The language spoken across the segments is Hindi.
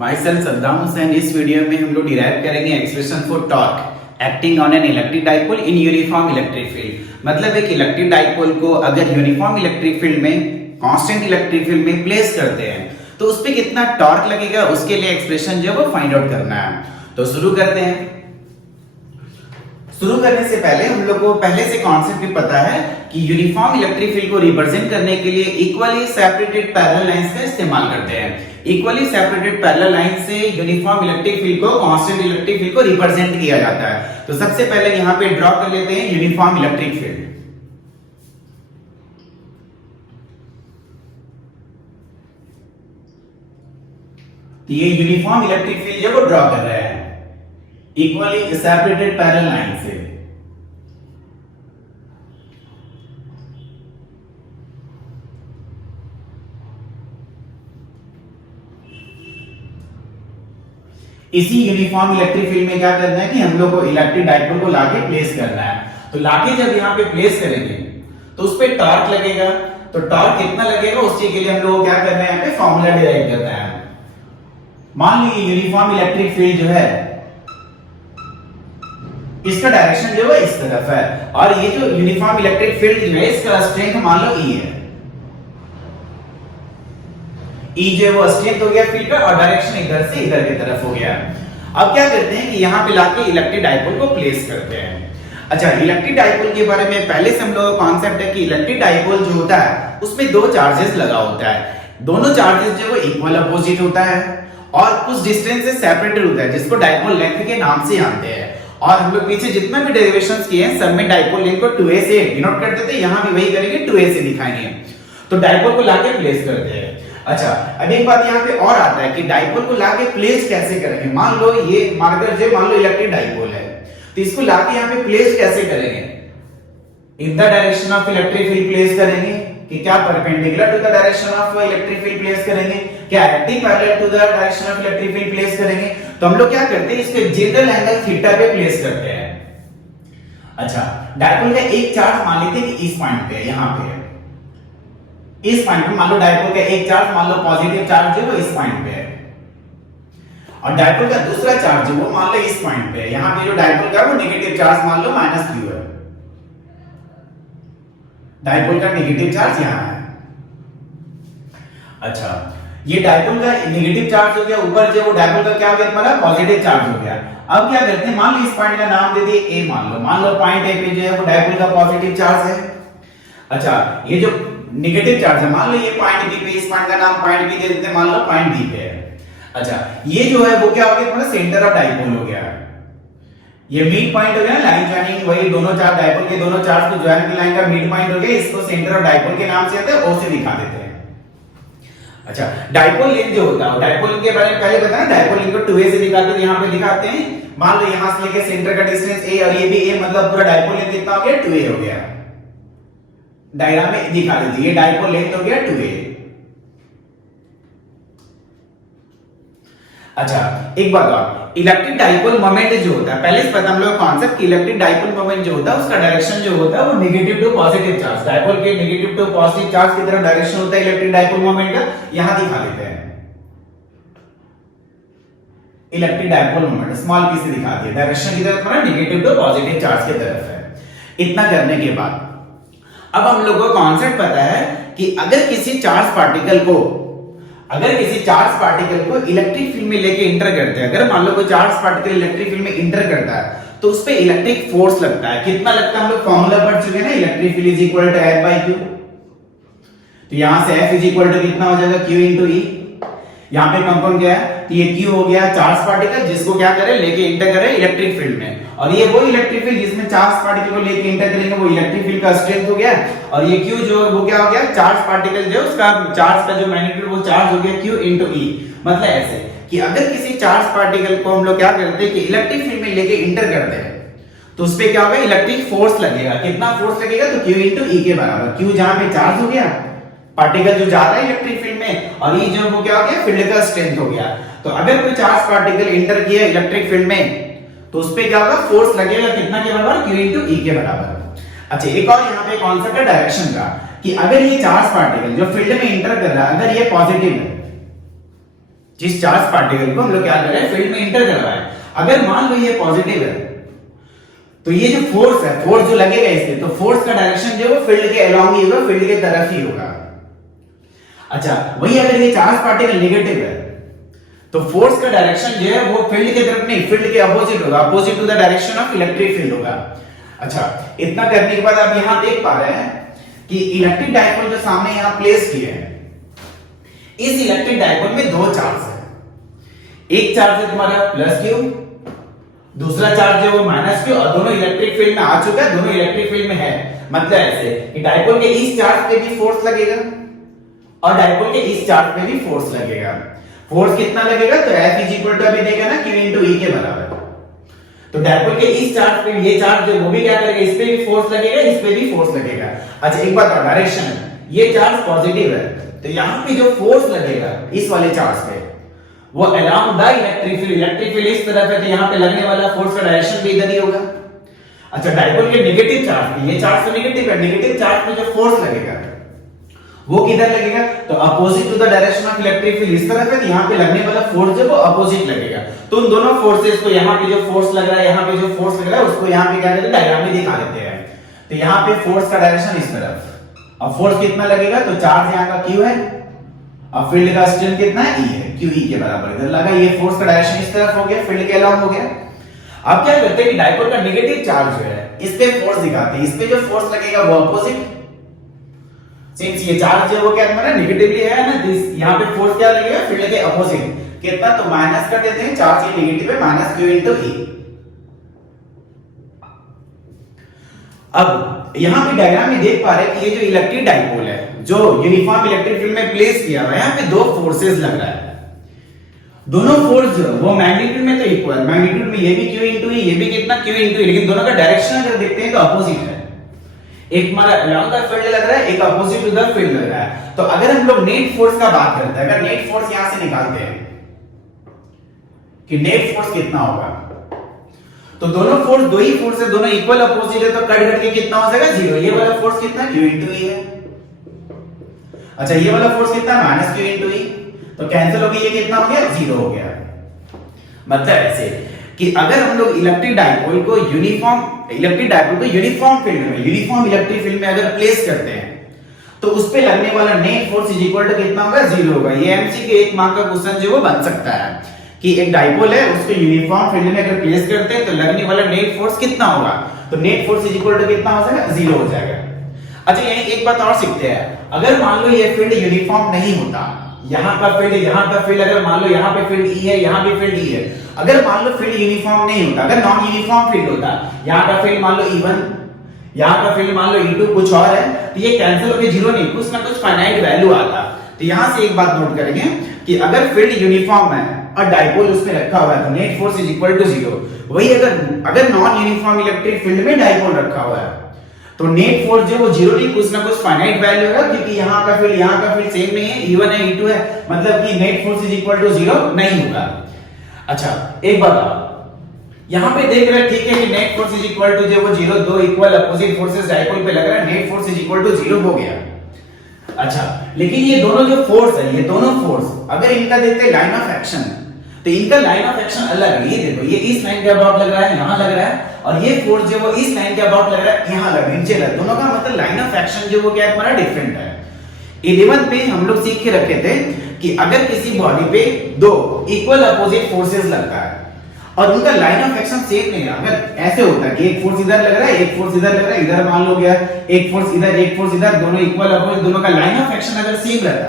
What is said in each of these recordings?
My self Saddam Hussain. इस वीडियो में हम लोग डिराइव करेंगे expression for torque acting on an electric dipole in uniform electric field. मतलब एक इलेक्ट्रिक डाइपोल को अगर यूनिफॉर्म इलेक्ट्रिक फील्ड में कांस्टेंट इलेक्ट्रिक फील्ड में प्लेस करते हैं तो उस पर कितना टॉर्क लगेगा, उसके लिए एक्सप्रेशन जो है वो फाइंड आउट करना है। तो शुरू करते हैं। शुरू करने से पहले हम लोग को पहले से कॉन्सेप्ट भी पता है कि यूनिफॉर्म इलेक्ट्रिक फील्ड को रिप्रेजेंट करने के लिए इक्वली सेपरेटेड पैरेलल लाइंस का इस्तेमाल करते हैं। इक्वली सेपरेटेड पैरेलल लाइन से यूनिफॉर्म इलेक्ट्रिक फील्ड को कांस्टेंट इलेक्ट्रिक फील्ड को रिप्रेजेंट किया जाता है। तो सबसे पहले यहां पे ड्रॉ कर लेते हैं यूनिफॉर्म इलेक्ट्रिक फील्ड। ये यूनिफॉर्म इलेक्ट्रिक फील्ड जो वो ड्रॉ कर रहे हैं इक्वली सेपरेटेड पैरेलल लाइन से। इसी यूनिफॉर्म इलेक्ट्रिक फील्ड में क्या करना है कि हम लोग को इलेक्ट्रिक डाइपोल को लाके प्लेस करना है। तो लाके जब यहां पे प्लेस करेंगे तो उस पे टॉर्क लगेगा। तो टॉर्क कितना लगेगा उस चीज के लिए हम लोग को क्या करना है, यहां पे फॉर्मूला डिराइव करना है। मान लीजिए यूनिफॉर्म इलेक्ट्रिक फील्ड जो है इसका डायरेक्शन जो है इस तरफ है और ये जो यूनिफॉर्म इलेक्ट्रिक फील्ड जो है इसका स्ट्रेंथ मान लो E है। E जो वो स्ट्रेंथ हो गया फील्ड का और डायरेक्शन इधर से इधर की तरफ हो गया। अब क्या करते हैं कि यहां पे लाके इलेक्ट्रिक डाइपोल को प्लेस करते हैं। अच्छा, इलेक्ट्रिक डाइपोल के बारे में पहले से हम लोगों का कांसेप्ट है कि इलेक्ट्रिक डाइपोल जो होता है उसमें दो चार्जेस लगा होता है। दोनों चार्जेस जो है इक्वल अपोजिट होता है और कुछ डिस्टेंस से सेपरेटेड होता है जिसको डाइपोल लेंथ के नाम से जानते हैं। और हम लोग पीछे जितना भी डेरिवेशंस किए हैं सब में डाइपोल लेंथ को 2a से डिनोट करते थे, यहां भी वही करेंगे 2a से दिखाएंगे। तो डाइपोल को लाके प्लेस करते हैं। अच्छा, अब एक बात यहाँ पे और आता है कि डाइपोल को लाके प्लेस कैसे करेंगे। मान लो ये मार्कर जो मान लो इलेक्ट्रिक डाइपोल है तो इसको लाके यहाँ पे प्लेस कैसे करेंगे। In the direction of electric field place करेंगे कि क्या perpendicular to the direction of electric field place करेंगे, क्या acting parallel to the direction of electric field place करेंगे। तो हम लोग क्या करते हैं इसके जनरल एंगल थीटा पे प्लेस करते हैं। अच्छा, डाइपोल का एक चार्ज मान लेते हैं कि इस पॉइंट पे यहां पे है। इस पॉइंट पे मान लो डाइपोल का एक चार्ज मान लो पॉजिटिव चार्ज है वो इस पॉइंट पे है और डाइपोल का दूसरा चार्ज है वो मान लो इस पॉइंट पे है। यहां पे जो डाइपोल का वो नेगेटिव चार्ज मान लो -q है। डाइपोल का नेगेटिव चार्ज यहां है। अच्छा, ये डाइपोल का नेगेटिव चार्ज हो गया, ऊपर जो वो डाइपोल का क्या हो गया हमारा पॉजिटिव चार्ज हो गया। अब क्या करते हैं, मान लो इस पॉइंट का नाम दे दिए A, मान लो पॉइंट A पे जो है वो डाइपोल का पॉजिटिव चार्ज है। अच्छा, ये जो नेगेटिव चार्ज है मान लो ये पॉइंट B पे, इस पॉइंट का नाम पॉइंट B दे देते हैं, मान लो पॉइंट B पे है। अच्छा, ये जो है वो क्या हो गया हमारा सेंटर ऑफ डाइपोल हो गया। ये मिड पॉइंट हो गया ना, लाइन जॉइनिंग वही दोनों चार्ज डाइपोल के दोनों चार्ज को जॉइन की लाइन का मिड पॉइंट हो गया। इसको सेंटर ऑफ डाइपोल के नाम से आते हैं, O से दिखा देते हैं। अच्छा, डाइपोल लेंथ जो होता है डाइपोल के बारे में पहले बताया, डाइपोल लेंथ को 2a से दिखाते हैं, यहां पे दिखाते हैं। मान लो यहां से लेके सेंटर का डिस्टेंस a और ये भी a, मतलब पूरा डाइपोल लेंथ कितना हो गया 2a हो गया। डायग्राम में दिखा दीजिए, ये डाइपोल लेंथ हो गया 2a। अच्छा, एक बात और, इलेक्ट्रिक डाइपोल मोमेंट जो होता है पहले से पता हम लोग कॉन्सेप्ट कि इलेक्ट्रिक डाइपोल मोमेंट जो होता है उसका डायरेक्शन जो होता है वो negative to positive charge, dipole के नेगेटिव टू पॉजिटिव चार्ज की तरफ डायरेक्शन होता है इलेक्ट्रिक डाइपोल मोमेंट का। यहां दिखा देते हैं electric dipole moment small p से दिखा दिया, डायरेक्शन की तरफ हमारा नेगेटिव टू पॉजिटिव चार्ज की तरफ है। इतना करने के बाद अब हम लोगों को कॉन्सेप्ट पता है कि अगर किसी चार्ज पार्टिकल को इलेक्ट्रिक फील्ड में लेके इंटर करते हैं, अगर मान लो कोई चार्ज पार्टिकल इलेक्ट्रिक फील्ड में इंटर करता है तो उस पे इलेक्ट्रिक फोर्स लगता है। कितना लगता है हम लोग फॉर्मूला पढ़ चुके हैं ना, electric field is equal to F/q। तो यहां से F इज इक्वल टू कितना हो जाएगा Q * E। यहां पे कंपाउंड क्या है, तो ये Q हो गया चार्ज पार्टिकल जिसको क्या करे लेके इंटर करे इलेक्ट्रिक फील्ड में, और ये वो इलेक्ट्रिक फील्ड जिसमें चार्ज पार्टिकल को लेके इंटर करेंगे वो इलेक्ट्रिक फील्ड का स्ट्रेंथ हो गया। और ये Q जो वो क्या हो गया, चार्ज पार्टिकल जो उसका चार्ज का जो मैग्नीट्यूड वो चार्ज हो गया Q * E। मतलब ऐसे कि अगर किसी चार्ज पार्टिकल को हम लोग क्या करते हैं कि इलेक्ट्रिक फील्ड में लेके इंटर करते हैं तो उस पे क्या होगा इलेक्ट्रिक फोर्स लगेगा। कितना फोर्स लगेगा, तो Q * E के बराबर। Q जहां पे चार्ज हो गया पार्टिकल जो जा रहा है इलेक्ट्रिक फील्ड में, और E जो वो क्या हो गया फील्ड का स्ट्रेंथ हो गया। तो अगर कोई चार्ज पार्टिकल इंटर किया इलेक्ट्रिक फील्ड में तो उस पे क्या होगा फोर्स लगेगा कितना के बराबर, Q * E के बराबर। अच्छा, एक और यहाँ पे कॉन्सेप्ट है डायरेक्शन का कि अगर ये चार्ज पार्टिकल जो फील्ड में इंटर कर रहा है अगर ये पॉजिटिव है जिस चार्ज पार्टिकल को हम लोग क्या कर रहे हैं, फील्ड में इंटर कर रहा है। अगर मान लो ये पॉजिटिव है, तो ये जो फोर्स है, फोर्स जो लगेगा इसके, तो फोर्स का डायरेक्शन जो है वो फील्ड के अलोंग ही होगा, फील्ड के तरफ ही होगा। अच्छा, वही अगर ये चार्ज पार्टिकल नेगेटिव है, तो फोर्स का डायरेक्शन जो है वो फील्ड की तरफ नहीं, फील्ड के अपोजिट होगा, opposite to the direction of electric field होगा। अच्छा, इतना करने के बाद आप यहां देख पा रहे हैं कि इलेक्ट्रिक डायपोल जो सामने यहां प्लेस किए हैं, इस इलेक्ट्रिक डायपोल में दो चार्ज है। एक चार्ज है तुम्हारा प्लस क्यू, दूसरा चार्ज है वो माइनस क्यू, और दोनों इलेक्ट्रिक फील्ड में आ चुका है, दोनों इलेक्ट्रिक फील्ड में है। मतलब ऐसे कि डायपोल के इस चार्ज पे भी फोर्स लगेगा और डायपोल के इस चार्ज पे भी फोर्स लगेगा। फोर्स कितना लगेगा, तो F इज इक्वल टू अभी देगा ना Q इंटू E के बराबर। तो डायपोल के इस चार्ज पे ये चार्ज जो वो भी क्या करेगा, इस पे भी फोर्स लगेगा, इस पे भी फोर्स लगेगा। अच्छा, एक बात और, डायरेक्शन, ये चार्ज पॉजिटिव है, तो यहां पे जो फोर्स लगेगा इस वाले चार्ज पे, वो along the electric field, electric field इस तरफ है, तो यहां पे लगने वाला फोर्स का डायरेक्शन भी इधर ही होगा। अच्छा, डायपोल के नेगेटिव चार्ज पे, ये चार्ज तो नेगेटिव है, नेगेटिव चार्ज पे जो फोर्स लगेगा वो किधर लगेगा, तो opposite to the direction of electric field इस तरफ है, तो यहां पे लगने वाला फोर्स जो वो अपोजिट लगेगा। तो उन दोनों फोर्सेस को, यहां पे जो फोर्स लग रहा है, यहां पे जो फोर्स लग रहा है, उसको यहां पे क्या करते हैं, डायग्राम में दिखा देते हैं। तो यहां पे फोर्स का डायरेक्शन इस तरफ, और फोर्स कितना लगेगा, तो चार्ज यहां का Q है और फील्ड का स्ट्रेंथ कितना है, E है, QE के बराबर इधर लगा। ये फोर्स का डायरेक्शन इस तरफ हो गया, फील्ड के अलोंग हो गया। अब क्या करते हैं कि डायपोल का नेगेटिव चार्ज जो है, इस पे फोर्स दिखाते हैं, इस पे जो फोर्स लगेगा वो अपोजिट, सिंस ये चार्ज है वो क्या हमारा नेगेटिवली है ना, दिस यहां पे फोर्स क्या लगेगा, फील्ड के अपोजिट कितना, तो माइनस कर देते हैं, चार्ज ये नेगेटिव है, माइनस Q इनटू E। अब यहां पे डायग्राम में देख पा रहे हैं कि ये जो इलेक्ट्रिक डायपोल है, जो यूनिफॉर्म इलेक्ट्रिक फील्ड में प्लेस किया हुआ है, यहां पे दो फोर्सेस लग रहा है। दोनों फोर्स जो वो मैग्नीट्यूड में तो इक्वल, मैग्नीट्यूड में ये भी Q इनटू E, ये भी कितना Q इनटू E, लेकिन दोनों का डायरेक्शन अगर देखते हैं तो अपोजिट है। एक हमारा अलोंग द फील्ड लग रहा है, एक अपोजिट टू द फील्ड लग रहा है। तो अगर हम लोग नेट फोर्स का बात करते हैं, अगर नेट फोर्स यहां से निकालते हैं कि नेट फोर्स कितना होगा, तो दोनों फोर्स, दो ही फोर्स है, दोनों इक्वल अपोजिट है, तो कट के कितना हो जाएगा, जीरो। ये वाला फोर्स कितना, Q इनटू E है। अच्छा, ये वाला फोर्स कितना, माइनस Q इनटू E, तो कैंसिल हो गया, ये कितना हो गया, जीरो हो गया। मतलब ऐसे कि अगर हम लोग इलेक्ट्रिक डायपोल को यूनिफॉर्म फील्ड में, यूनिफॉर्म इलेक्ट्रिक फील्ड में अगर प्लेस करते हैं, तो उस पे लगने वाला net force is equal to कितना होगा, जीरो होगा। ये एमसीक्यू एक मार्क का क्वेश्चन जो वो बन सकता है कि एक डायपोल है, उसको यूनिफॉर्म फील्ड में अगर प्लेस करते हैं तो लगने वाला नेट फोर्स कितना होगा, तो net force is equal to कितना हो जाएगा, जीरो हो जाएगा। अच्छा, यही एक बात और सीखते हैं, अगर मान लो ये फील्ड यूनिफॉर्म नहीं होता, यहां का फील्ड अगर मान लो यहां पे फील्ड E है, यहां पे फील्ड E है, अगर मान लो फील्ड यूनिफॉर्म नहीं होता, अगर नॉन यूनिफॉर्म फील्ड होता, यहां का फील्ड मान लो E1, यहां का फील्ड मान लो E2 कुछ और है, तो ये कैंसिल होके जीरो नहीं, कुछ ना कुछ फाइनाइट वैल्यू आता। तो यहां से एक बात नोट करेंगे कि अगर फील्ड यूनिफॉर्म है और डायपोल उसमें रखा हुआ है, तो net force is equal to zero. वही अगर नॉन यूनिफॉर्म इलेक्ट्रिक फील्ड में डायपोल रखा हुआ है, तो नेट फोर्स जो वो जीरो नहीं, कुछ ना कुछ फाइनाइट वैल्यू होगा, क्योंकि यहाँ का फील्ड सेम नहीं है, E1 है E2 है, मतलब कि net force is equal to zero नहीं होगा। अच्छा, एक बात और, यहाँ पे देख रहे हैं ठीक है कि net force is equal to जो वो जीरो, दो इक्वल अपोजिट फोर्सेस डायपोल पे लग रहा है, net force is equal to zero हो गया। अच्छा, लेकिन ये दोनों जो फोर्स है, ये दोनों फोर्स अगर इनका देखते हैं लाइन ऑफ एक्शन, तो इनका लाइन ऑफ एक्शन अलग है। ये देखो, ये इस लाइन के अबाउट लग रहा है, यहां लग रहा है, और ये फोर्स जो वो इस लाइन के अबाउट लग रहा है, यहां लग, नीचे लग, दोनों का मतलब लाइन ऑफ एक्शन जो वो क्या है हमारा डिफरेंट है। 11th में हम लोग सीख के रखे थे कि अगर किसी बॉडी पे दो इक्वल अपोजिट फोर्सेस लगता है और उनका लाइन ऑफ एक्शन सेम नहीं है, अगर ऐसे होता है कि एक फोर्स इधर लग रहा है, एक फोर्स इधर लग रहा है, इधर मान लो गया, एक फोर्स इधर, एक फोर्स इधर, दोनों इक्वल अपोजिट, दोनों का लाइन ऑफ एक्शन अगर सेम रहता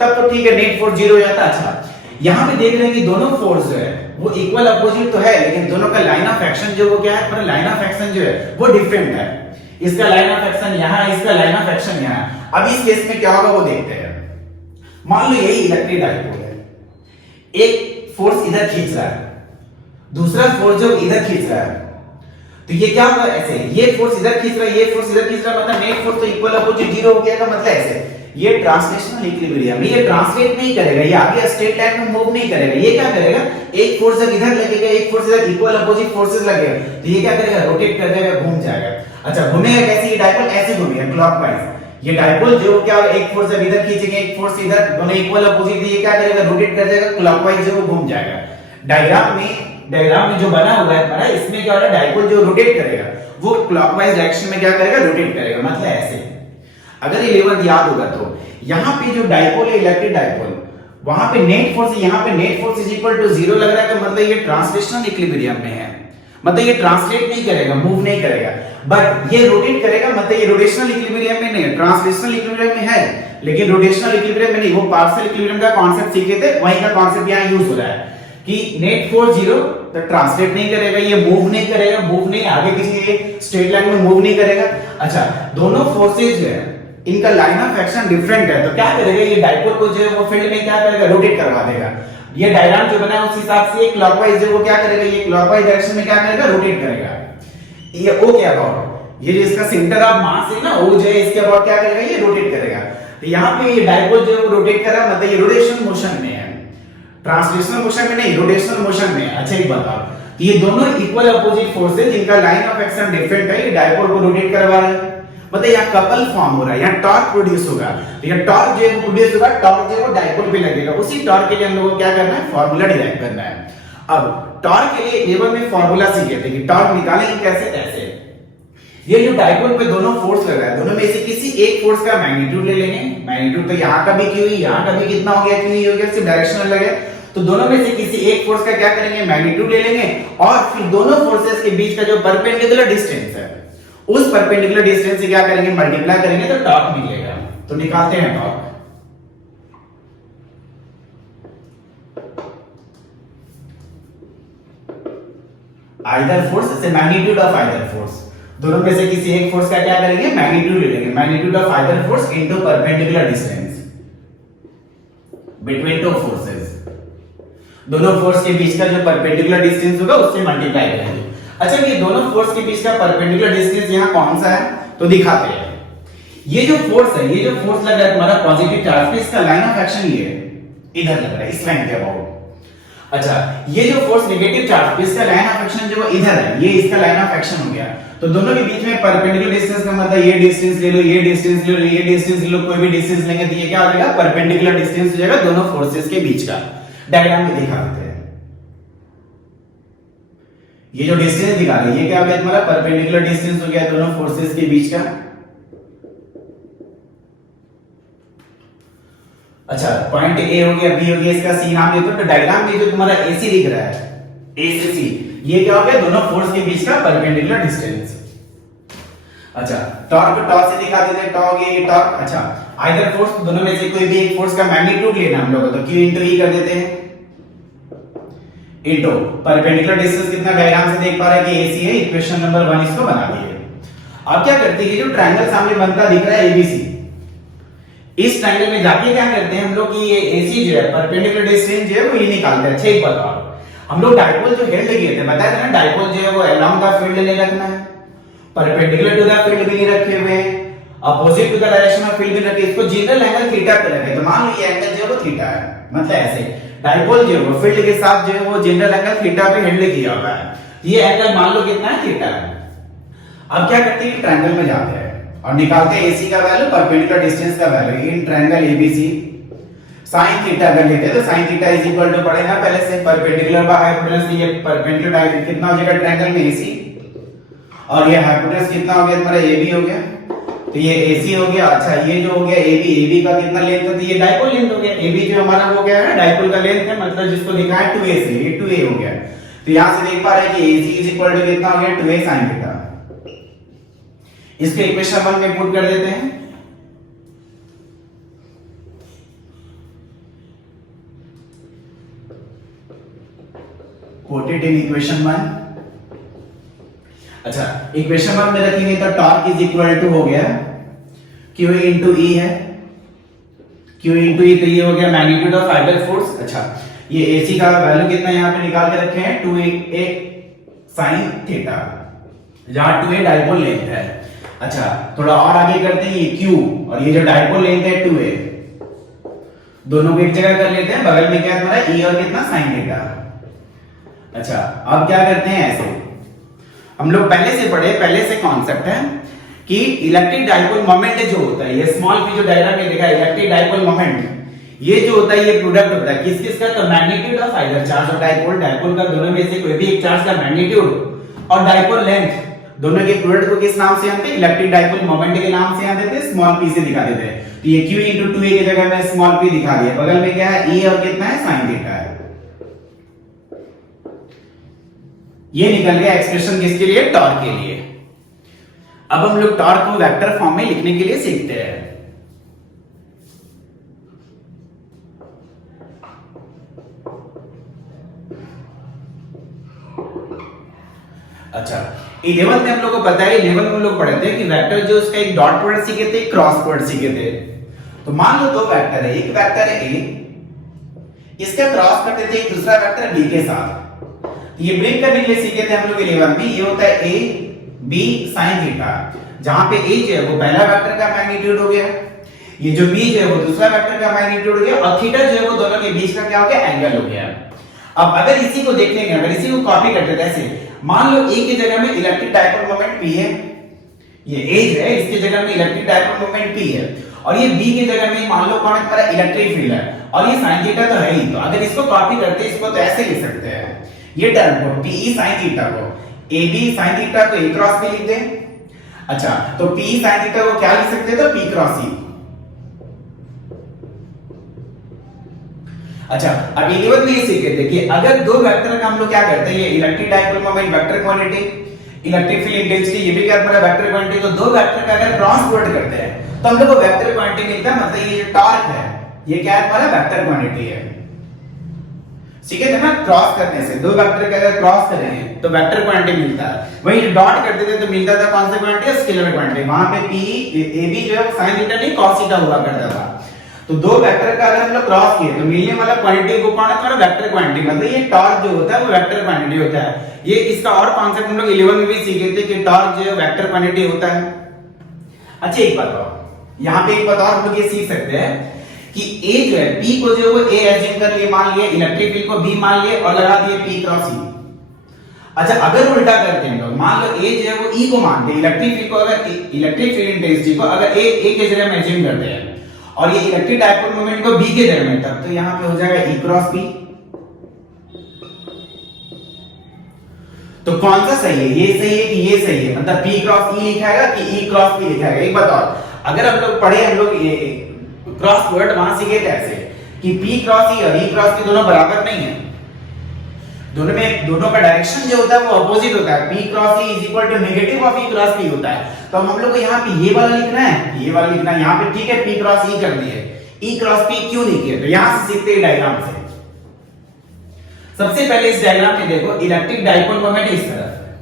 तब तो ठीक है, नेट फोर्स जीरो हो जाता। अच्छा, यहां पे देख रहे हैं कि दोनों फोर्स जो है वो इक्वल अपोजिट तो है, लेकिन दोनों का लाइन ऑफ एक्शन जो वो क्या है, पर लाइन ऑफ एक्शन जो है वो डिफरेंट है। इसका लाइन ऑफ एक्शन यहां, इसका लाइन ऑफ एक्शन यहां। अब इस केस में क्या होगा वो देखते हैं। मान लो यही इलेक्ट्रिक डायपोल है, एक फोर्स इधर खींच रहा है, दूसरा फोर्स जो इधर खींच रहा है, तो ये क्या होगा, ऐसे ये फोर्स इधर खींच रहा है, ये फोर्स इधर खींच रहा है, मतलब नेट फोर्स तो इक्वल अपोजिट जीरो हो गया का मतलब ऐसे ये ट्रांसलेशनल इक्विलिब्रियम, ये ट्रांसलेट नहीं करेगा, ये आगे स्ट्रेट लाइन में मूव नहीं करेगा। ये क्या करेगा, एक फोर्स जब इधर लगेगा, एक फोर्स इधर, इक्वल अपोजिट फोर्सेस लगेगा, तो ये क्या करेगा, रोटेट कर जाएगा, घूम जाएगा। अच्छा, घूमेगा कैसे, ये डायपोल ऐसे घूमेगा क्लॉकवाइज, ये डाइपोल जो क्या होगा, एक फोर्स इधर खींचेंगे, एक फोर्स इधर, दोनों इक्वल अपोजिट, ये क्या करेगा, रोटेट कर जाएगा क्लॉकवाइज, जो घूम जाएगा। डायग्राम में जो बना हुआ है हमारा, इसमें क्या हो रहा है, डाइपोल जो रोटेट करेगा वो क्लॉकवाइज डायरेक्शन में क्या करेगा, रोटेट करेगा, मतलब ऐसे। अगर 11th याद होगा तो यहाँ पे जो डाइपोल है, इलेक्ट्रिक डाइपोल, वहां पे नेट फोर्स, यहाँ पे net force is equal to 0 लग रहा है, तो मतलब ये ट्रांसलेशनल इक्विलिब्रियम में है, मतलब ये ट्रांसलेट नहीं करेगा, मूव नहीं करेगा, बट ये रोटेट करेगा, मतलब ये रोटेशनल इक्विलिब्रियम में नहीं, ट्रांसलेशनल इक्विलिब्रियम में है, लेकिन रोटेशनल इक्विलिब्रियम में नहीं। वो पार्शियल इक्विलिब्रियम का कांसेप्ट सीखे थे, वही का कांसेप्ट यहाँ यूज हो रहा है कि नेट फोर्स 0 तो ट्रांसलेट नहीं करेगा, ये मूव नहीं करेगा, मूव नहीं आगे किसी स्ट्रेट लाइन में मूव नहीं करेगा। अच्छा, दोनों फोर्सेज जो है इनका लाइन ऑफ एक्शन डिफरेंट है, तो क्या करेगा, ये डाइपोल को जो है वो फील्ड में क्या करेगा, रोटेट करवा देगा। ये डायग्राम जो बना है उस हिसाब से क्लॉकवाइज जो वो क्या करेगा, ये क्लॉकवाइज डायरेक्शन में क्या करेगा, रोटेट करेगा। ये ओ क्या अबाउट, ये जो इसका सेंटर ऑफ मास है ना, वो जो है इसके अबाउट क्या करेगा, ये रोटेट करेगा। तो यहाँ पे ये डाइपोल जो है वो रोटेट कर रहा है, मतलब ये रोटेशन मोशन में है, ट्रांसलेशनल मोशन में नहीं, रोटेशनल मोशन में। अच्छा एक बताओ, ये दोनों इक्वल अपोजिट फोर्सेज जिनका लाइन ऑफ एक्शन डिफरेंट है, ये डाइपोल को रोटेट करवा रहा है, मतलब यहाँ कपल फॉर्म हो रहा है, यहाँ टॉर्क प्रोड्यूस होगा। तो यहाँ टॉर्क जो है प्रोड्यूस होगा, टॉर्क जो है वो डाइपोल पे लगेगा। उसी टॉर्क के लिए हम लोगों को क्या करना है, फार्मूला डिराइव करना है। अब टॉर्क के लिए लेवल में फार्मूला सीखे थे कि टॉर्क निकालेंगे कैसे, ऐसे। ये जो डाइपोल पे दोनों फोर्स लग रहा है, दोनों में से किसी एक फोर्स का मैग्नीट्यूड ले लेंगे। मैग्नीट्यूड तो यहाँ का भी क्यू, यहाँ का भी कितना हो गया, क्यू हो गया, सिर्फ डायरेक्शन अलग है। तो दोनों में से किसी एक फोर्स का क्या करेंगे, मैग्नीट्यूड ले लेंगे, और फिर दोनों फोर्सेस के बीच का जो परपेंडिकुलर डिस्टेंस है, उस परपेंडिकुलर डिस्टेंस से क्या करेंगे, मल्टीप्लाई करेंगे, तो टॉर्क मिलेगा। तो निकालते हैं टॉर्क। आइदर फोर्स से मैग्नीट्यूड ऑफ आइदर फोर्स, दोनों में से किसी एक फोर्स का क्या करेंगे, मैग्नीट्यूड ले लेंगे। Magnitude of either force into perpendicular distance between two forces, दोनों फोर्स के बीच का जो परपेंडिकुलर डिस्टेंस होगा उससे मल्टीप्लाई करेंगे। अच्छा, ये दोनों फोर्स के बीच का परपेंडिकुलर डिस्टेंस यहाँ कौन सा है, तो दिखाते हैं। ये जो फोर्स है, ये जो फोर्स लग रहा है तुम्हारा पॉजिटिव चार्ज पे, इसका लाइन ऑफ एक्शन ये इधर लग रहा है, इस लाइन के अबाउट। अच्छा, ये जो फोर्स नेगेटिव चार्ज पे, इसका लाइन ऑफ एक्शन जो इधर है, ये इसका लाइन ऑफ एक्शन हो गया। तो दोनों के बीच में परपेंडिकुलर डिस्टेंस का मतलब ये डिस्टेंस ले लो, ये डिस्टेंस ले लो, ये डिस्टेंस ले लो, कोई भी डिस्टेंस लेंगे तो ये क्या हो जाएगा, परपेंडिकुलर डिस्टेंस हो जाएगा दोनों फोर्सेस के बीच का। डायग्राम में दिखा देते हैं। ये जो डिस्टेंस दिखा रहे हैं, ये क्या हो गया तुम्हारा, परपेंडिकुलर डिस्टेंस हो गया दोनों फोर्सेस के बीच का। अच्छा, पॉइंट ए हो गया, बी हो गया, इसका सी नाम लेते हो। तो डायग्राम में जो तुम्हारा एसी दिख रहा है, ए से सी, ये क्या हो गया, दोनों फोर्स के बीच का परपेंडिकुलर डिस्टेंस। अच्छा, टॉर्क टॉर्क से दिखा देते हैं, टॉ हो गया ये टॉर्क। अच्छा, आइदर फोर्स, दोनों में से कोई भी एक फोर्स का मैग्नीट्यूड लेना हम लोग, तो Q इंटू E कर देते हैं, इनटू परपेंडिकुलर डिस्टेंस कितना डायग्राम से देख पा रहे हैं कि AC है, इक्वेशन नंबर 1 इसको बना दिए। अब क्या करते हैं, ये जो ट्रायंगल सामने बनता दिख रहा है ABC, इस ट्रायंगल में जाके क्या करते हैं हम लोग कि ये AC जो है, परपेंडिकुलर डिस्टेंस जो है वो ये निकालते हैं। अच्छा एक बताओ, हम लोग डाइपोल जो हेल्ड किए थे, बताया था ना, डाइपोल जो है वो अलोंग द फील्ड नहीं रखना है, परपेंडिकुलर टू द फील्ड भी नहीं रखे हुए, opposite to the direction of field भी रखे, इसको जनरल एंगल थीटा पे रखे। तो मान लो ये एंगल जो है वो थीटा है, मतलब ऐसे डाइपोल जो है वो फील्ड के साथ जो है वो जनरल एंगल थीटा पे हेल्ड किया हुआ है। ये एंगल मान लो कितना है, थीटा है। अब क्या करते हैं, ट्रायंगल में जाते हैं और निकालते हैं AC का वैल्यू, परपेंडिकुलर डिस्टेंस का value in triangle ABC। sin theta अगर लेते हैं तो sin theta is equal to पड़ेगा पहले से परपेंडिकुलर बाय हाइपोटेनस, ये परपेंडिकुलर डायरेक्शन कितना हो जाएगा ट्रायंगल में AC, और ये हाइपोटेनस कितना हो गया तुम्हारा AB हो गया, तो ये AC हो गया। अच्छा, ये जो हो गया AB का कितना लेंथ है, तो ये डाइपोल लेंथ हो गया। AB जो हमारा हो गया है डाइपोल का लेंथ है, मतलब जिसको लिखा है 2A से, ये 2A हो गया। तो यहां से देख पा रहे हैं कि AC इज इक्वल टू कितना हो गया, 2A sin थीटा। इसके इक्वेशन 1 में पुट कर देते हैं। Quoted in equation 1। अच्छा, इक्वेशन 1 में रखेंगे तो टॉर्क इज इक्वल टू हो गया Q इंटू E है, Q इंटू E, तो ये हो गया मैग्नीट्यूड ऑफ आइदर फोर्स। अच्छा, ये AC का वैल्यू कितना यहाँ पे निकाल के रखे हैं, 2A sin थीटा, जहां 2A डाइपोल लेंथ है। अच्छा, थोड़ा और आगे करते हैं, ये Q और ये जो डाइपोल लेंथ है 2A, दोनों को एक जगह कर लेते हैं, बगल में क्या है हमारा E और कितना sin थीटा। अच्छा, अब क्या करते हैं, ऐसे हम लोग पहले से पढ़े, पहले से कॉन्सेप्ट है कि इलेक्ट्रिक डाइपोल मोमेंट जो होता है, ये स्मॉल p जो डायग्राम में दिखा है, इलेक्ट्रिक डाइपोल मोमेंट, ये जो होता है ये प्रोडक्ट होता है किस किस का, तो मैग्नीट्यूड ऑफ आइदर चार्ज और डाइपोल, डाइपोल का दोनों में से कोई भी एक चार्ज का मैग्नीट्यूड और डाइपोल लेंथ, दोनों के प्रोडक्ट को किस नाम से जानते हैं, इलेक्ट्रिक डाइपोल मोमेंट के नाम से जानते थे, स्मॉल p से दिखा देते हैं। तो ये q * 2a की जगह में स्मॉल p दिखा दिया, बगल में क्या है e और कितना है sin थीटा है। ये निकल गया एक्सप्रेशन किसके लिए, टॉर्क के लिए। अब हम लोग टॉर्क को वेक्टर फॉर्म में लिखने के लिए सीखते हैं। अच्छा 11 में हम लोग को पता है, 11 में हम लोग पढ़े थे कि वेक्टर जो उसका एक डॉट प्रोडक्ट सीखे थे, क्रॉस प्रोडक्ट सीखे थे। तो मान लो दो वेक्टर है, एक वेक्टर है a, इसका क्रॉस करते थे एक दूसरा वेक्टर b के साथ। ये ब्रेक करने के लिए सीखे थे हम लोग 11 में, ये होता है a b sin थीटा, जहां पे a जो है वो पहला वेक्टर का मैग्नीट्यूड हो गया, ये जो b जो है वो दूसरा वेक्टर का मैग्नीट्यूड हो गया, और थीटा जो है वो दोनों के बीच का क्या हो गया, एंगल हो गया। अब अगर इसी को देख लेंगे, अगर इसी को कॉपी करते थे ऐसे, मान लो a की जगह में इलेक्ट्रिक डाइपोल मोमेंट p है, ये a जो है इसकी जगह में इलेक्ट्रिक डाइपोल मोमेंट p है, और ये b की जगह में मान लो कौन है हमारा इलेक्ट्रिक फील्ड है, और ये sin थीटा तो है ही। तो अगर इसको कॉपी करते हैं, इसको तो ऐसे लिख सकते हैं, ये टर्म को p sin थीटा को ab sin थीटा को a क्रॉस b लिख दें। अच्छा तो p sin थीटा को क्या लिख सकते हैं, तो p क्रॉस e। अच्छा अब 11 में ये सीखे थे कि अगर दो वेक्टर का हम लोग क्या करते हैं, ये electric dipole moment vector quantity, electric field intensity, ये भी क्या हमारा वेक्टर क्वांटिटी, तो दो वेक्टर का अगर क्रॉस प्रोडक्ट करते हैं तो हम लोग को वेक्टर क्वांटिटी मिलता है, मतलब ये जो टॉर्क है ये क्या है हमारा वेक्टर क्वांटिटी है। सीखे थे ना, क्रॉस करने से दो वेक्टर का अगर क्रॉस करेंगे तो वेक्टर क्वांटिटी मिलता है। वही डॉट करते थे तो मिलता था कौन सा क्वांटिटी, स्केलर क्वांटिटी। वहां पे p ab जो है sin थीटा नहीं cos थीटा हुआ करता था। तो दो वेक्टर का अगर हम लोग क्रॉस किए तो मिलने वाला क्वांटिटी को कौन है हमारा वेक्टर क्वांटिटी, मतलब ये टॉर्क जो होता है वो वेक्टर क्वांटिटी होता है। ये इसका और कॉन्सेप्ट हम लोग 11 में भी सीखे थे कि टॉर्क जो है वेक्टर क्वांटिटी होता है। अच्छा एक बात और, यहाँ पे एक बात और हम लोग ये सीख सकते हैं कि a जो है p को जो है वो a एज्यूम कर लिए, मान लिए इलेक्ट्रिक फील्ड को b मान लिए और लगा दिए p क्रॉस e। अच्छा अगर उल्टा करते हैं तो मान लो a जो है वो e को मानते हैं, इलेक्ट्रिक फील्ड को अगर इलेक्ट्रिक फील्ड इंटेंसिटी को अगर a के जगह में एज्यूम करते हैं और ये इलेक्ट्रिक डाइपोल मोमेंट को b के जगह में, तब तो यहां पे हो जाएगा e क्रॉस p। तो कौन सा सही है, ये सही है कि ये सही है, मतलब p क्रॉस e लिखाएगा कि e क्रॉस p लिखाएगा। एक बात और, अगर हम लोग पढ़े, हम लोग ये क्रॉस प्रोडक्ट वहां सीखे थे ऐसे कि p क्रॉस e और e क्रॉस p दोनों बराबर नहीं है, दोनों का डायरेक्शन जो होता है वो अपोजिट होता है। p cross e is equal to negative of e cross p होता है। तो हम लोग को यहाँ पे ये वाला लिखना है, ये वाला लिखना है, यहाँ पे ठीक है p क्रॉस e कर दिए, e क्रॉस p क्यों नहीं किया, तो यहां से सीखते हैं डायग्राम से। सबसे पहले इस डायग्राम में देखो, इलेक्ट्रिक डाइपोल मोमेंट इस तरफ है,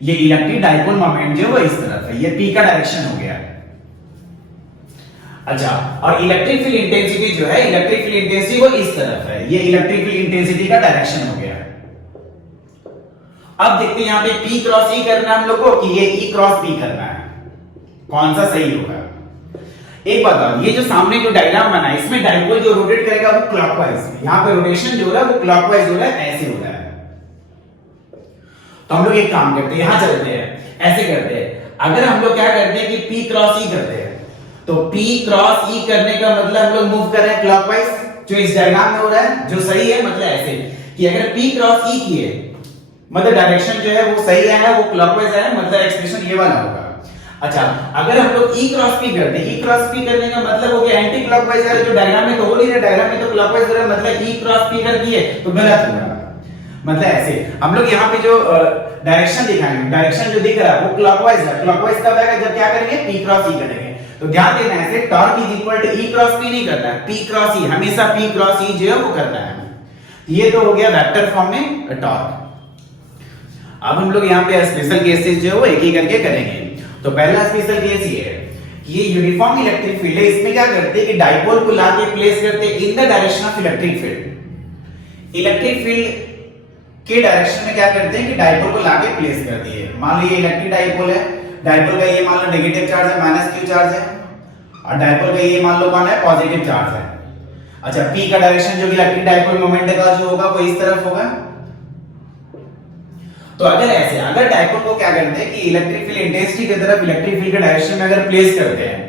ये इलेक्ट्रिक डाइपोल मोमेंट जो है वो इस तरफ है, ये p का डायरेक्शन हो गया। अच्छा और इलेक्ट्रिक फील्ड इंटेंसिटी जो है, इलेक्ट्रिक फील्ड इंटेंसिटी वो इस तरफ है, ये इलेक्ट्रिक फील्ड इंटेंसिटी का डायरेक्शन हो गया। अब देखते हैं यहाँ पे p क्रॉस e करना है हम लोग को कि ये e क्रॉस p करना है, कौन सा सही होगा। एक बात और, ये जो सामने जो डायग्राम बना है इसमें डाइपोल जो रोटेट करेगा वो क्लॉकवाइज, यहाँ पे रोटेशन जो हो रहा है वो क्लॉकवाइज हो रहा है, ऐसे हो रहा है। तो हम लोग एक काम करते हैं, यहां चलते हैं, ऐसे करते हैं। अगर हम लोग क्या करते हैं कि p क्रॉस e करते हैं, तो p क्रॉस e करने का मतलब हम लोग मूव कर रहे हैं क्लॉकवाइज, जो इस डायग्राम में हो रहा है, जो सही है, मतलब ऐसे कि अगर p क्रॉस e किए मतलब डायरेक्शन जो है वो सही है, वो क्लॉकवाइज है, मतलब एक्सप्रेशन ये वाला होगा। अच्छा अगर हम लोग e क्रॉस p करते हैं, e क्रॉस p करने का मतलब हो गया एंटी क्लॉकवाइज है, जो डायग्राम में तो हो नहीं रहा, डायग्राम में तो क्लॉकवाइज हो रहा है, मतलब e क्रॉस p कर दिए तो गलत होगा। मतलब ऐसे हम लोग यहाँ पे जो डायरेक्शन दिखाएंगे, डायरेक्शन जो दिख रहा है वो क्लॉकवाइज है, क्लॉकवाइज कब आएगा जब क्या करेंगे p क्रॉस e करेंगे। तो ध्यान देना है, torque is equal to e cross p नहीं करता है, p क्रॉस e, हमेशा p क्रॉस e जो है वो करना है। ये तो हो गया वेक्टर फॉर्म में टॉर्क। अब हम लोग यहाँ पे स्पेशल केसेस जो है वो एक ही करके करेंगे। तो पहला स्पेशल केस ये है कि ये यूनिफॉर्म इलेक्ट्रिक फील्ड है, इसमें क्या करते हैं कि डाइपोल को लाके प्लेस करते हैं इन the direction of electric field. Electric field के डायरेक्शन में क्या करते हैं कि डाइपोल को लाके प्लेस कर दिए। मान लो ये इलेक्ट्रिक डाइपोल है, डाइपोल का ये मान लो नेगेटिव चार्ज है, -q चार्ज है, और डाइपोल का ये मान लो कौन है, पॉजिटिव चार्ज है। अच्छा p का डायरेक्शन जो इलेक्ट्रिक डाइपोल मोमेंट का जो होगा वो इस तरफ होगा। तो अगर ऐसे अगर डायपोल को क्या करते हैं कि इलेक्ट्रिक फील्ड इंटेंसिटी की तरफ इलेक्ट्रिक फील्ड के डायरेक्शन में अगर प्लेस करते हैं,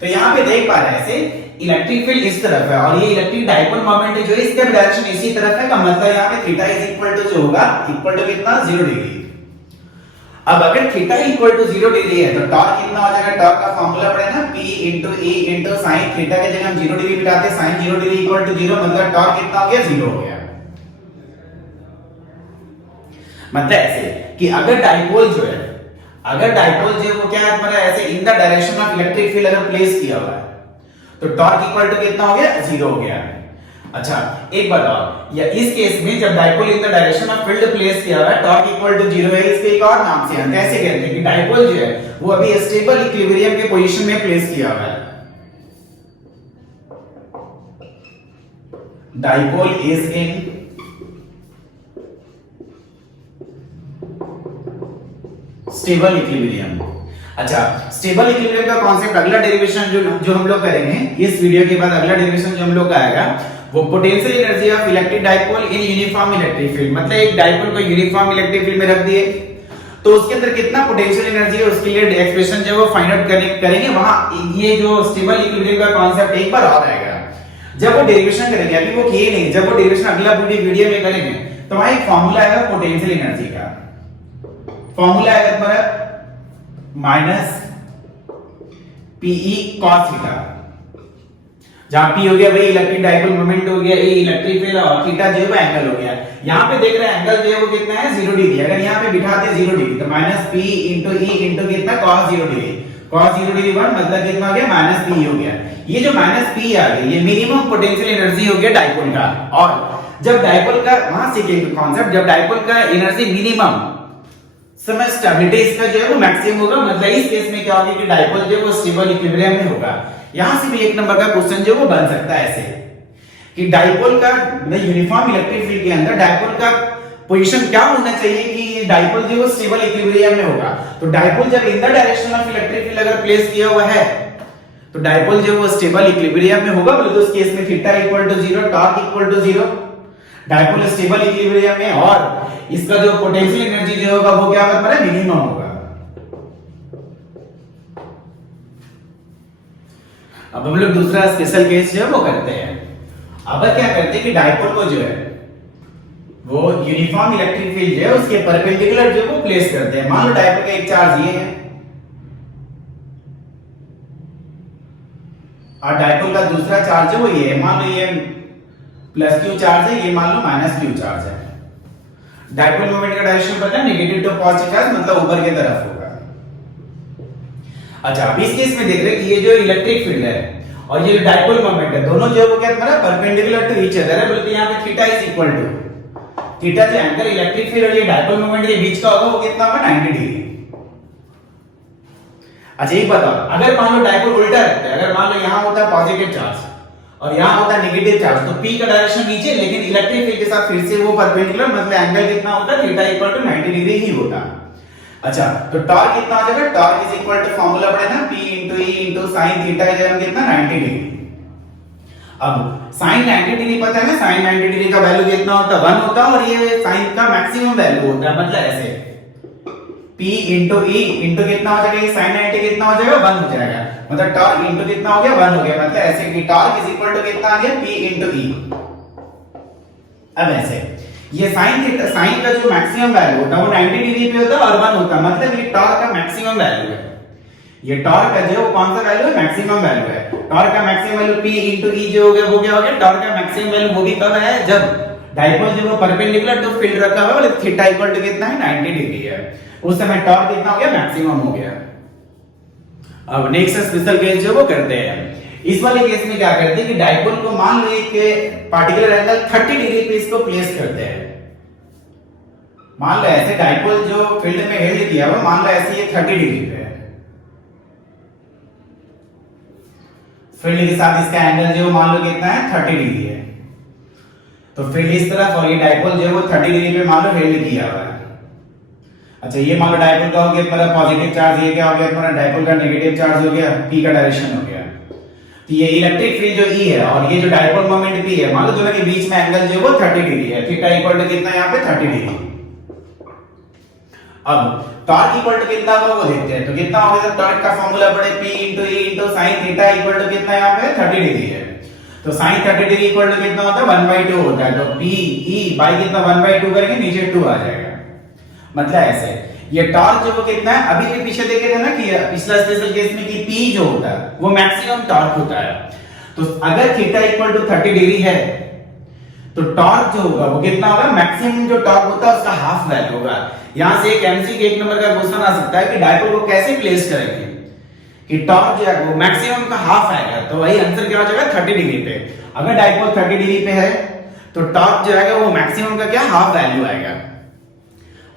तो यहाँ पे देख पा रहे हैं ऐसे इलेक्ट्रिक फील्ड इस तरफ है और ये इलेक्ट्रिक डायपोल मोमेंट जो है इसका डायरेक्शन इसी तरफ है, का मतलब यहाँ पे थीटा इज इक्वल टू जो होगा इक्वल टू कितना 0 डिग्री। अब अगर थीटा इक्वल टू 0 डिग्री है तो टॉर्क कितना हो जाएगा, टॉर्क का फार्मूला पड़े ना P into E into sin theta के जगह हम 0 डिग्री बिठाते हैं, sin 0 डिग्री इक्वल टू 0 मतलब टॉर्क कितना हो गया 0 हो गया। मतलब ऐसे कि अगर डायपोल जो है वो क्या है मतलब ऐसे इन the direction of electric field अगर प्लेस किया हुआ है तो टॉर्क इक्वल टू कितना हो गया 0 हो गया। अच्छा एक बताओ, या इस केस में जब dipole in the direction of field place किया हुआ है टॉर्क इक्वल टू 0 है, इसके एक और नाम से हम कैसे कहते हैं कि डायपोल जो है वो अभी स्टेबल इक्विलिब्रियम के पोजीशन में प्लेस किया हुआ है। Dipole is in stable equilibrium. अच्छा स्टेबल इक्विलिब्रियम का कॉन्सेप्ट अगला डेरिवेशन जो हम लोग करेंगे इस वीडियो के बाद, अगला डेरिवेशन जो हम लोग का आएगा वो potential energy of electric dipole in uniform electric field. मतलब एक डायपोल को यूनिफॉर्म इलेक्ट्रिक फील्ड में रख दिए तो उसके अंदर कितना पोटेंशियल एनर्जी है उसके लिए एक्सप्रेशन जो वो फाइंड आउट करेंगे। वहां ये जो स्टेबल इक्विलिब्रियम का कॉन्सेप्ट एक बार और आएगा जब वो डेरिवेशन करेंगे, अभी वो किए नहीं, जब वो डेरिवेशन अगला वीडियो में करेंगे तो वहां एक फार्मूला आएगा पोटेंशियल एनर्जी का, फार्मूला आएगा तुम्हारा माइनस पीई कॉस थीटा, जहां पी हो गया भाई इलेक्ट्रिक डायपोल मोमेंट हो गया, ए इलेक्ट्रिक फील्ड और थीटा जो है एंगल हो गया। यहां पे देख रहे हैं एंगल जो है वो कितना है 0 डिग्री। अगर यहां पे बिठाते 0 डिग्री तो minus P into E into कितना cos 0 डिग्री, cos 0 डिग्री 1 मतलब कितना हो गया माइनस पी हो गया। ये जो माइनस पी आ गया ये मिनिमम पोटेंशियल एनर्जी हो गया डायपोल का। और जब डायपोल का वहां सीखेंगे कॉन्सेप्ट, जब डायपोल का एनर्जी मिनिमम समय स्टेबिलिटी इसका जो है वो मैक्सिमम होगा, मतलब इस केस में क्या होगा कि डायपोल जो है वो स्टेबल इक्विलिब्रियम में होगा। यहां से भी एक नंबर का क्वेश्चन जो वो बन सकता है ऐसे कि डायपोल का यूनिफॉर्म इलेक्ट्रिक फील्ड के अंदर डायपोल का पोजीशन क्या होना चाहिए कि डायपोल जो है स्टेबल इक्विलिब्रियम में होगा। तो डायपोल जब इन the direction of electric field अगर प्लेस किया हुआ है तो डायपोल जो है वो स्टेबल इक्विलिब्रियम में होगा, बोले तो उस केस में theta equal to 0 torque equal to 0, dipole stable equilibrium में और इसका जो पोटेंशियल एनर्जी जो होगा वो क्या होगा मतलब मिनिमम होगा। अब हम लोग दूसरा स्पेशल केस जो है वो करते हैं। अब क्या करते हैं कि डायपोल को जो है वो यूनिफॉर्म इलेक्ट्रिक फील्ड जो है उसके परपेंडिकुलर जो वो प्लेस करते हैं। मान लो डायपोल का एक चार्ज ये है और डायपोल का दूसरा चार्ज है वो ये है, मान लो ये प्लस क्यू चार्ज है, ये मान लो माइनस क्यू चार्ज है। डायपोल मोमेंट का डायरेक्शन पता है नेगेटिव टू पॉजिटिव चार्ज मतलब ऊपर की तरफ होगा। अच्छा अब इस केस में देख रहे हैं कि ये जो इलेक्ट्रिक फील्ड है और ये डायपोल मोमेंट है दोनों जो है वो क्या हमारा परपेंडिकुलर टू ईच अदर है, बोलते हैं यहां पे theta is equal to theta जो एंगल इलेक्ट्रिक फील्ड और ये डायपोल मोमेंट के बीच का होगा वो कितना होगा 90 डिग्री। अच्छा एक बताओ अगर मान लो डायपोल उल्टा रहता है, अगर मान लो यहां होता है पॉजिटिव चार्ज और यहां होता है नेगेटिव चार्ज तो P का डायरेक्शन नीचे लेकिन इलेक्ट्रिक फील्ड के साथ फिर से वो परपेंडिकुलर मतलब एंगल कितना होता है थीटा इक्वल टू 90 डिग्री ही होता। अच्छा तो टॉर्क कितना हो जाएगा, torque is equal to formula पड़े ना P into E into sin theta का जगह कितना 90 डिग्री। अब sin 90 डिग्री पता है ना, sin 90 डिग्री का वैल्यू कितना होता है 1 होता है और ये sin का मैक्सिमम वैल्यू होता है, मतलब ऐसे P into E into कितना हो जाएगा, sin 90 कितना हो जाएगा 1 हो जाएगा, मतलब टॉर्क into कितना हो गया 1 हो गया, मतलब ऐसे कि टॉर्क इज इक्वल टू कितना आ गया P into E। अब ऐसे ये साइन का जो मैक्सिमम वैल्यू होता है वो 90 डिग्री पे होता है और 1 होता है, मतलब ये टॉर्क का मैक्सिमम वैल्यू है। ये टॉर्क का जो कौन सा वैल्यू है मैक्सिमम वैल्यू है। टॉर्क का maximum value P into E जो हो गया वो क्या हो गया, टॉर्क का मैक्सिमम वैल्यू वो भी कब है जब डायपोल जो वो परपेंडिकुलर टू फील्ड रखा हुआ है थीटा इक्वल टू कितना है 90 डिग्री है, उस समय टॉर्क कितना हो गया मैक्सिमम हो गया। अब नेक्स्ट स्पेशल केस जो वो करते हैं, इस वाले केस में क्या करते हैं कि डायपोल को मान लो एक पार्टिकुलर एंगल 30 डिग्री पे इसको प्लेस करते हैं। मान लो ऐसे डायपोल जो फील्ड में हेल्ड किया हुआ मान लो ऐसे ये 30 डिग्री पे है, फील्ड के साथ इसका एंगल जो मान लो कितना है 30 डिग्री है, तो फील्ड इस तरफ और ये डायपोल जो है वो 30 डिग्री पे मान लो हेल्ड किया हुआ है। अच्छा ये मान लो डायपोल का हो गया तुम्हारा पॉजिटिव चार्ज, ये क्या हो गया तुम्हारा डायपोल का नेगेटिव चार्ज हो गया, P का डायरेक्शन हो गया। तो ये इलेक्ट्रिक फील्ड जो E है और ये जो डायपोल मोमेंट P है, मान लो दोनों के बीच में एंगल जो है वो 30 डिग्री है, थीटा इक्वल टू कितना यहां पे 30 डिग्री। अब टॉर्क इक्वल टू कितना होगा वो देखते हैं। तो कितना होगा, तो टॉर्क का फार्मूला पड़े P * E * sin theta equal to कितना यहाँ पे 30 डिग्री है। तो sin 30 डिग्री इक्वल टू कितना होता है 1/2 होता है। तो P E बाई कितना 1/2 करेंगे नीचे 2 आ जाएगा। मतलब ऐसे ये टॉर्क जो वो कितना है, अभी भी पीछे देखे थे ना कि पिछला स्पेशल केस में कि P जो होता है वो मैक्सिमम टॉर्क होता है। तो अगर थीटा इक्वल टू 30 डिग्री है तो टॉर्क जो होगा वो कितना होगा, मैक्सिमम जो टॉर्क होता है उसका हाफ वैल्यू होगा। यहां से एक एमसी के 1 नंबर का क्वेश्चन आ सकता है कि डायपोल को कैसे प्लेस करेंगे कि टॉर्क जो है वो मैक्सिमम का हाफ आएगा। तो वही आंसर क्या हो जाएगा 30 डिग्री पे। अगर डायपोल 30 डिग्री पे है तो टॉर्क जो है वो मैक्सिमम का क्या हाफ वैल्यू आएगा।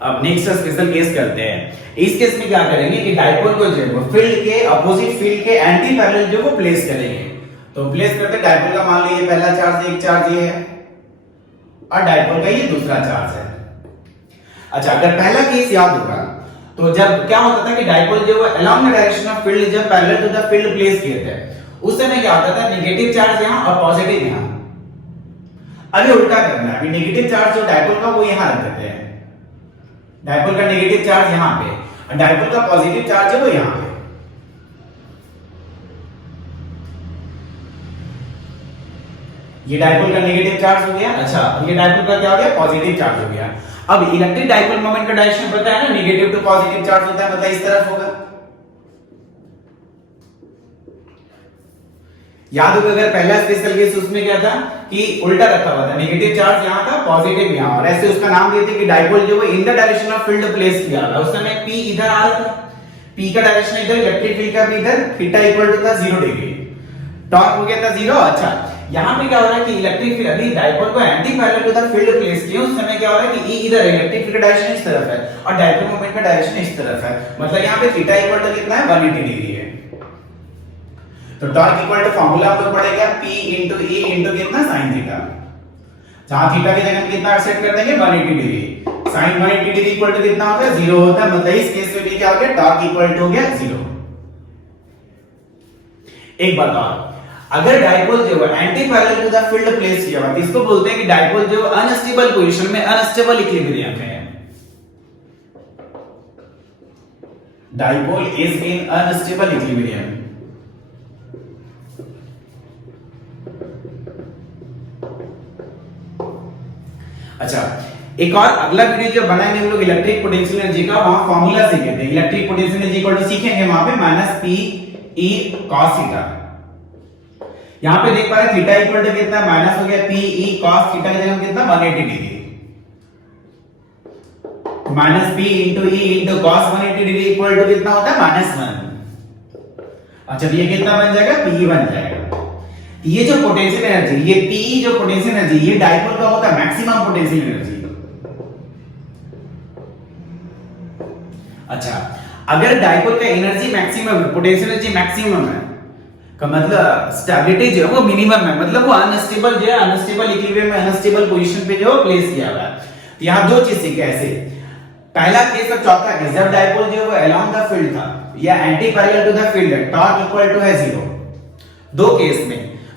अब नेक्स्ट स्पेशल केस करते हैं। इस केस में क्या करेंगे कि डायपोल को जो है वो फील्ड के अपोजिट फील्ड के एंटी पैरेलल जो वो प्लेस करेंगे। तो प्लेस करते डायपोल का मान लीजिए पहला चार्ज एक चार्ज ये है और डायपोल का ये दूसरा चार्ज है। अच्छा, अगर पहला केस याद होगा तो जब क्या होता था कि डायपोल जो along the direction of field जब parallel to the field place किए थे उस समय क्या होता था, नेगेटिव चार्ज यहां और पॉजिटिव यहां। अभी उल्टा करना है, अभी नेगेटिव चार्ज जो डायपोल का वो यहां रख देते हैं। डायपोल का नेगेटिव चार्ज यहां पे और डायपोल का पॉजिटिव चार्ज है वो यहां पे। ये डायपोल का नेगेटिव चार्ज हो गया। अच्छा, ये डायपोल का क्या हो गया, पॉजिटिव चार्ज हो गया। अब इलेक्ट्रिक डायपोल मोमेंट का डायरेक्शन पता है ना, नेगेटिव टू पॉजिटिव चार्ज होता है, मतलब इस तरफ होगा। याद होगा अगर पहला स्पेशल केस उसमें क्या था कि उल्टा रखा हुआ था, नेगेटिव चार्ज यहां था पॉजिटिव यहां, और ऐसे उसका नाम दिए थे कि डायपोल जो इन the direction of field place किया था। उस समय P इधर आ रहा था, P का डायरेक्शन इधर, इलेक्ट्रिक फील्ड का भी इधर, थीटा इक्वल टू था 0 डिग्री, टॉर्क हो गया था 0। अच्छा, यहां पे क्या हो रहा है कि इलेक्ट्रिक फील्ड अभी डायपोल को anti parallel to the field place किया, उस समय क्या हो रहा है कि E इधर इलेक्ट्रिक फील्ड का डायरेक्शन इस तरफ है और डायपोल मोमेंट का डायरेक्शन इस तरफ है। मतलब यहां पे थीटा इक्वल टू कितना है 180 डिग्री है। तो टॉर्क इक्वल टू फार्मूला आप लोग पढ़ेगा P * E * कितना sin थीटा। जहां थीटा की जगह कितना सेट कर देंगे 180 degree, sin 180 degree equal to कितना होता है 0 होता है। मतलब इस केस में भी क्या हो गया, टॉर्क इक्वल टू हो गया 0। एक बात और, अगर डायपोल जो है anti parallel to the field place किया हुआ, इसको बोलते हैं कि डायपोल जो अनस्टेबल पोजीशन में, अनस्टेबल इक्विलिब्रियम में है। Dipole is in unstable equilibrium. अच्छा, एक और अगला वीडियो जो बनाएंगे हम लोग इलेक्ट्रिक पोटेंशियल एनर्जी का, वहां फार्मूला सीखेंगे। इलेक्ट्रिक पोटेंशियल एनर्जी को सीखेंगे वहां पे -P E cos थीटा। यहां पे देख पा रहे थीटा इक्वल टू कितना माइनस हो गया P E cos थीटा की जगह कितना 180 degree, -P * E * cos 180 degree equal to कितना होता है -1। अच्छा, ये कितना बन जाएगा, P बन जाएगा। ये जो पोटेंशियल एनर्जी, ये P जो पोटेंशियल एनर्जी, ये डायपोल का होता है मैक्सिमम पोटेंशियल एनर्जी। अच्छा, अगर डायपोल का energy maximum, potential energy maximum है का मतलब स्टेबिलिटी जो है वो मिनिमम है, मतलब वो अनस्टेबल जो है, अनस्टेबल इक्विलिब्रियम में, अनस्टेबल पोजीशन पे जो प्लेस किया हुआ है। यहां दो चीज सीखे ऐसे, पहला केस और चौथा केस, जब डायपोल जो है अलोंग द फील्ड था या anti parallel to the field है, टॉर्क इक्वल टू है 0।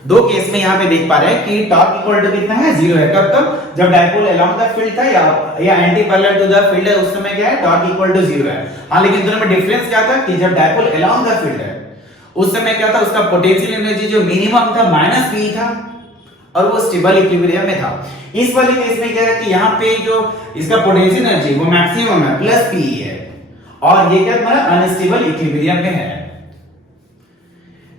दो केस में यहां पे देख पा रहे हैं कि टॉर्क इक्वल टू कितना है 0 है। कब कब, जब डायपोल अलोंग द फील्ड था या anti parallel to the field है, उस समय क्या है, टॉर्क इक्वल टू 0 है। हां, लेकिन दोनों में डिफरेंस क्या था कि जब डायपोल अलोंग द फील्ड है उस समय क्या था, उसका पोटेंशियल एनर्जी जो मिनिमम था -P था और वो स्टेबल इक्विलिब्रियम में था। इस वाले केस में क्या है कि यहाँ पे जो इसका पोटेंशियल एनर्जी वो मैक्सिमम है, +P है, और ये क्या हमारा अनस्टेबल इक्विलिब्रियम में है।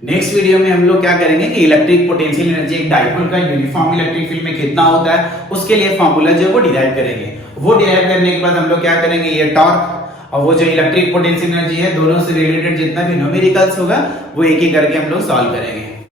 नेक्स्ट वीडियो में हम लोग क्या करेंगे कि इलेक्ट्रिक पोटेंशियल एनर्जी एक डायपोल का यूनिफॉर्म इलेक्ट्रिक फील्ड में कितना होता है, उसके लिए फार्मूला जो वो डिराइव करेंगे। वो डिराइव करने के बाद हम लोग क्या करेंगे, ये टॉर्क और वो जो इलेक्ट्रिक पोटेंशियल एनर्जी है, दोनों से रिलेटेड जितना भी न्यूमेरिकल्स होगा वो एक एक करके हम लोग सॉल्व करेंगे।